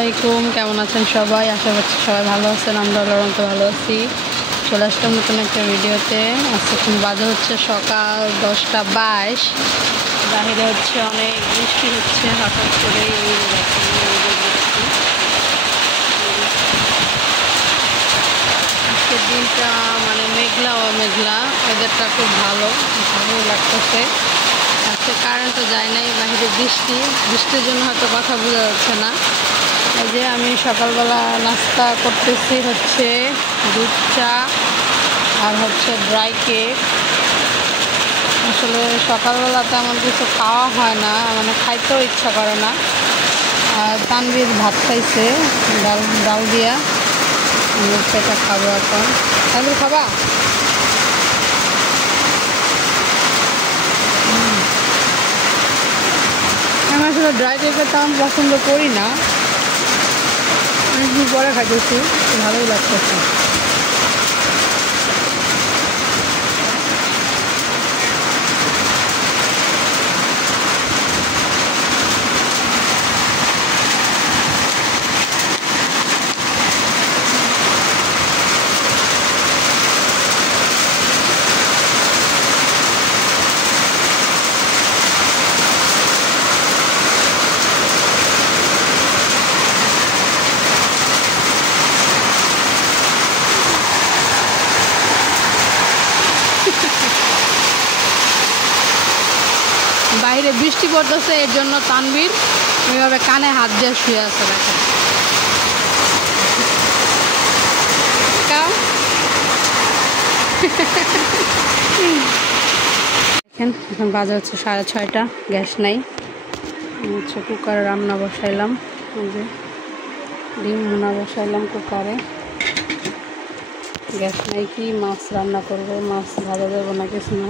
আলাইকুম, কেমন আছেন সবাই? আশা করছি সবাই ভালো আছেন। আমরা আল্লাহর মতো ভালো আছি। চলে আসলাম নতুন একটা ভিডিওতে। আজকে বাজে হচ্ছে সকাল 10:22। বাহিরে হচ্ছে অনেক বৃষ্টি হচ্ছে হঠাৎ করে। আজকের দিনটা মানে মেঘলা ওয়েদারটা খুব ভালোই লাগতেছে। আজকে কারেন্টও যায় নাই, বাহিরে বৃষ্টির জন্য হয়তো কথা বোঝা যাচ্ছে না। এই যে আমি সকালবেলা নাস্তা করতেছি হচ্ছে দুধ চা আর হচ্ছে ড্রাই কেক। আসলে সকালবেলা তেমন কিছু খাওয়া হয় না, মানে খাইতেও ইচ্ছা করে না। আর তানভীর ভাত খাইছে ডাল দিয়া, সেটা খাবো এখন। তানভীর খাবা? আমি আসলে ড্রাই কেকটা তেমন পছন্দ করি না, অনেকদিন পরে খাইতেছি, ভালোই লাগতেছে। বাইরে বৃষ্টি পড়তেছে, এর জন্য তানভীর ওইভাবে কানে হাত দিয়ে শুয়ে আছে। দেখেন এখন বাজে হচ্ছে 6:30, গ্যাস নাই। হচ্ছে কুকারে রান্না বসাইলাম, যে ডিম ভুনা বসাইলাম কুকারে। গ্যাস নাই, কি মাছ রান্না করবো, মাছ ভাজা যাবো না কিছু না,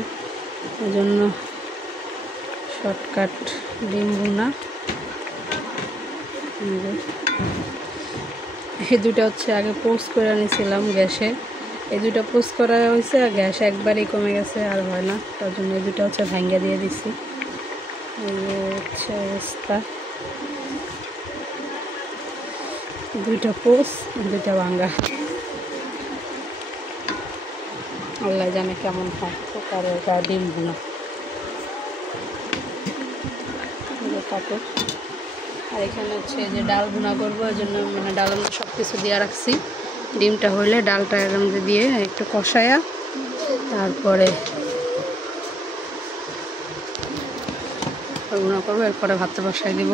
এই জন্য শর্টকাট ডিম ভুনা। এই দুটো হচ্ছে আগে পোস্ট করে নিয়েছিলাম গ্যাসে, এই দুটো পোস্ট করা হয়েছে, আর গ্যাস একবারেই কমে গেছে, আর হয় না, তার জন্য এই দুটো হচ্ছে ভাঙ্গা দিয়ে দিচ্ছি। এই হচ্ছে অবস্থা, দুইটা পোস্ট, দুইটা ভাঙ্গা। আল্লাহ জানে কেমন হয় কুকারে ডিম ভুনা। আর এখানে হচ্ছে যে ডাল ভুনা করবো, ওই জন্য মানে ডাল আমরা সব কিছু দিয়ে রাখছি। ডিমটা হইলে ডালটা এরকম দিয়ে একটু কষায়া তারপরে ভুনা করবো, এরপরে ভাতটা বসাই দিব।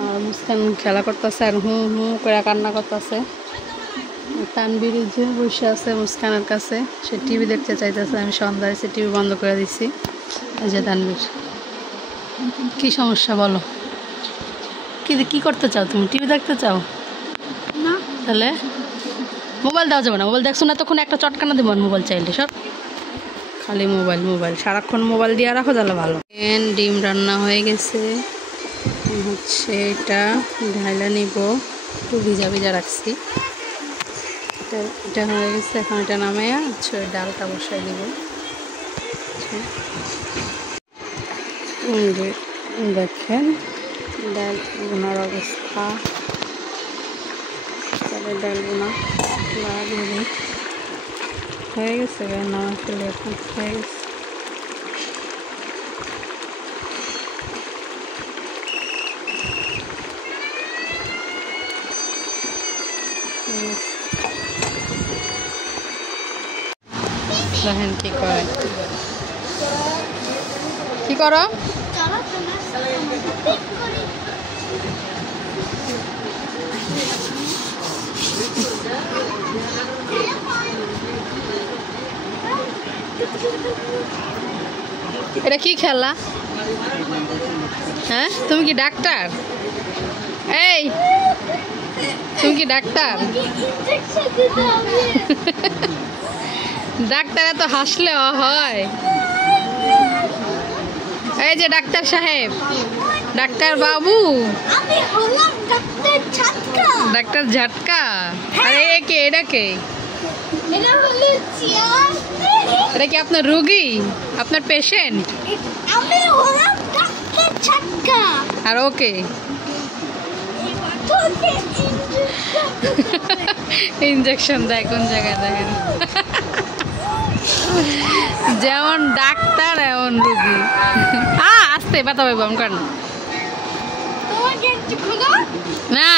আর মুস্কান খেলা করতেছে আর হু হু করে কান্না করতেছে। তানভীর যে বসে আছে মুস্কানের কাছে, সে টিভি দেখতে চাইতেছে। আমি সন্ধ্যায় সে টিভি বন্ধ করে দিচ্ছি। এই যে তানভীর, কি সমস্যা বলো? কি করতে চাও তুমি? টিভি দেখতে চাও না? তাহলে মোবাইল দেওয়া যাবে না। মোবাইল দেখছো না, তখন একটা চটকানা দেবো মোবাইল চাইলে। সব খালি মোবাইল সারাক্ষণ মোবাইল দিয়ে রাখো, তাহলে ভালো। ডিম রান্না হয়ে গেছে, হচ্ছে এটা ঢাইলা নিব, একটু ভিজা রাখছি। এটা হয়ে গেছে, এখন এটা নামাইয়া হচ্ছে ডালটা বসাই দিব। দেখেন ডাল বোনার অবস্থা, তাহলে ডাল বোনা হয়ে গেছে, নামা ফেলে এখন হয়ে গেছে। দেখেন কি করো? এটা কি খেলা? হ্যাঁ, তুমি কি ডাক্তার? এই তুমি কি ডাক্তার? ডাক্তার এত হাসলে হয়? এই যে ডাক্তার সাহেব, ডাক্তার বাবু, ডাক্তার ঝাটকা। আরে কে? এটা কে? এটা কি আপনার রোগী, আপনার পেশেন্ট? আর ওকে ইনজেকশন দেয় কোন জায়গায় দেখেন। যেমন ডাক্তার এমন রুগী। আসতে ব্যথা পাইব আমি কারণ না